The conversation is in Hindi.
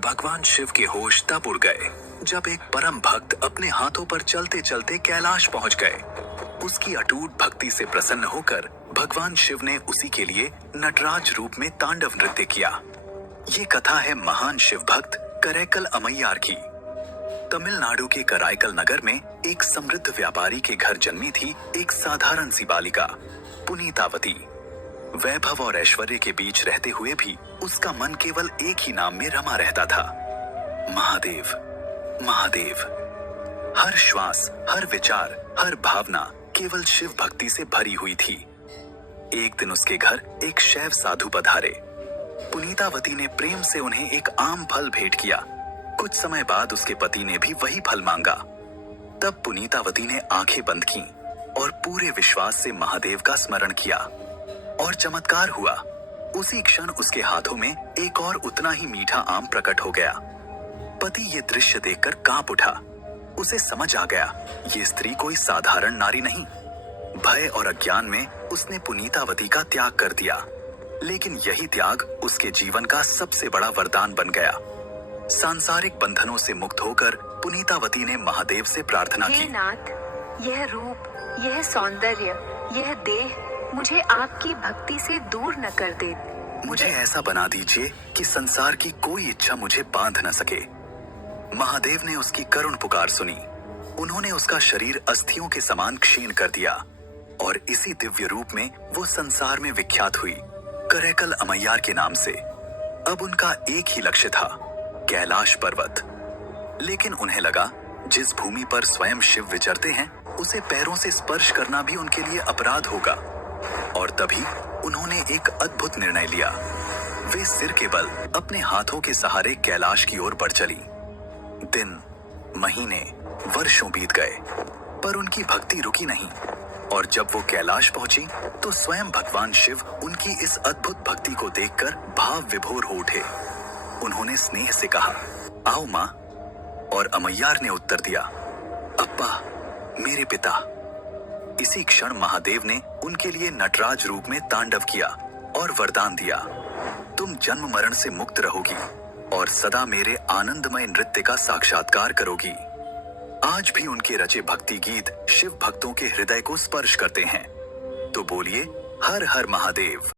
भगवान शिव के होश तब उड़ गए जब एक परम भक्त अपने हाथों पर चलते चलते कैलाश पहुंच गए। उसकी अटूट भक्ति से प्रसन्न होकर भगवान शिव ने उसी के लिए नटराज रूप में तांडव नृत्य किया। ये कथा है महान शिव भक्त करैकल अमैयार की। तमिलनाडु के कराईकल नगर में एक समृद्ध व्यापारी के घर जन्मी थी एक साधारण सी बालिका पुनीतावती। वैभव और ऐश्वर्य के बीच रहते हुए भी उसका मन केवल एक ही नाम में रमा रहता था, महादेव। महादेव। हर श्वास, हर विचार, हर भावना केवल शिव भक्ति से भरी हुई थी। एक दिन उसके घर एक शैव साधु पधारे। पुनीतावती ने प्रेम से उन्हें एक आम फल भेंट किया। कुछ समय बाद उसके पति ने भी वही फल मांगा। तब पुनीतावती ने आंखें बंद की और पूरे विश्वास से महादेव का स्मरण किया और चमत्कार हुआ। उसी क्षण उसके हाथों में एक और उतना ही मीठा आम प्रकट हो गया। पति ये दृश्य देखकर कांप उठा। उसे समझ आ गया ये स्त्री कोई साधारण नारी नहीं। भय और अज्ञान में उसने पुनीतावती का त्याग कर दिया, लेकिन यही त्याग उसके जीवन का सबसे बड़ा वरदान बन गया। सांसारिक बंधनों से मुक्त होकर पुनीतावती ने महादेव से प्रार्थना की, हे नाथ, यह रूप, यह सौंदर्य, यह देह मुझे आपकी भक्ति से दूर न कर दे। मुझे ऐसा बना दीजिए कि संसार की कोई इच्छा मुझे बांध न सके। महादेव ने उसकी करुण पुकार सुनी। उन्होंने उसका शरीर अस्थियों के समान क्षीण कर दिया और इसी दिव्य रूप में वो संसार में विख्यात हुई करैकल अमैयार के नाम से। अब उनका एक ही लक्ष्य था, कैलाश पर्वत। लेकिन उन्हें लगा जिस भूमि पर स्वयं शिव विचरते हैं उसे पैरों से स्पर्श करना भी उनके लिए अपराध होगा। और तभी उन्होंने एक अद्भुत निर्णय लिया। वे सिर के बल अपने हाथों के सहारे कैलाश की ओर बढ़ चली। दिन, महीने, वर्षों बीत गए, पर उनकी भक्ति रुकी नहीं। और जब वो कैलाश पहुंची तो स्वयं भगवान शिव उनकी इस अद्भुत भक्ति को देखकर भाव विभोर हो उठे। उन्होंने स्नेह से कहा, आओ मां। और अमैयार ने उत्तर दिया, अब्बा, मेरे पिता। इसी क्षण महादेव ने उनके लिए नटराज रूप में तांडव किया और वरदान दिया, तुम जन्म मरण से मुक्त रहोगी और सदा मेरे आनंदमय नृत्य का साक्षात्कार करोगी। आज भी उनके रचे भक्ति गीत शिव भक्तों के हृदय को स्पर्श करते हैं। तो बोलिए, हर हर महादेव।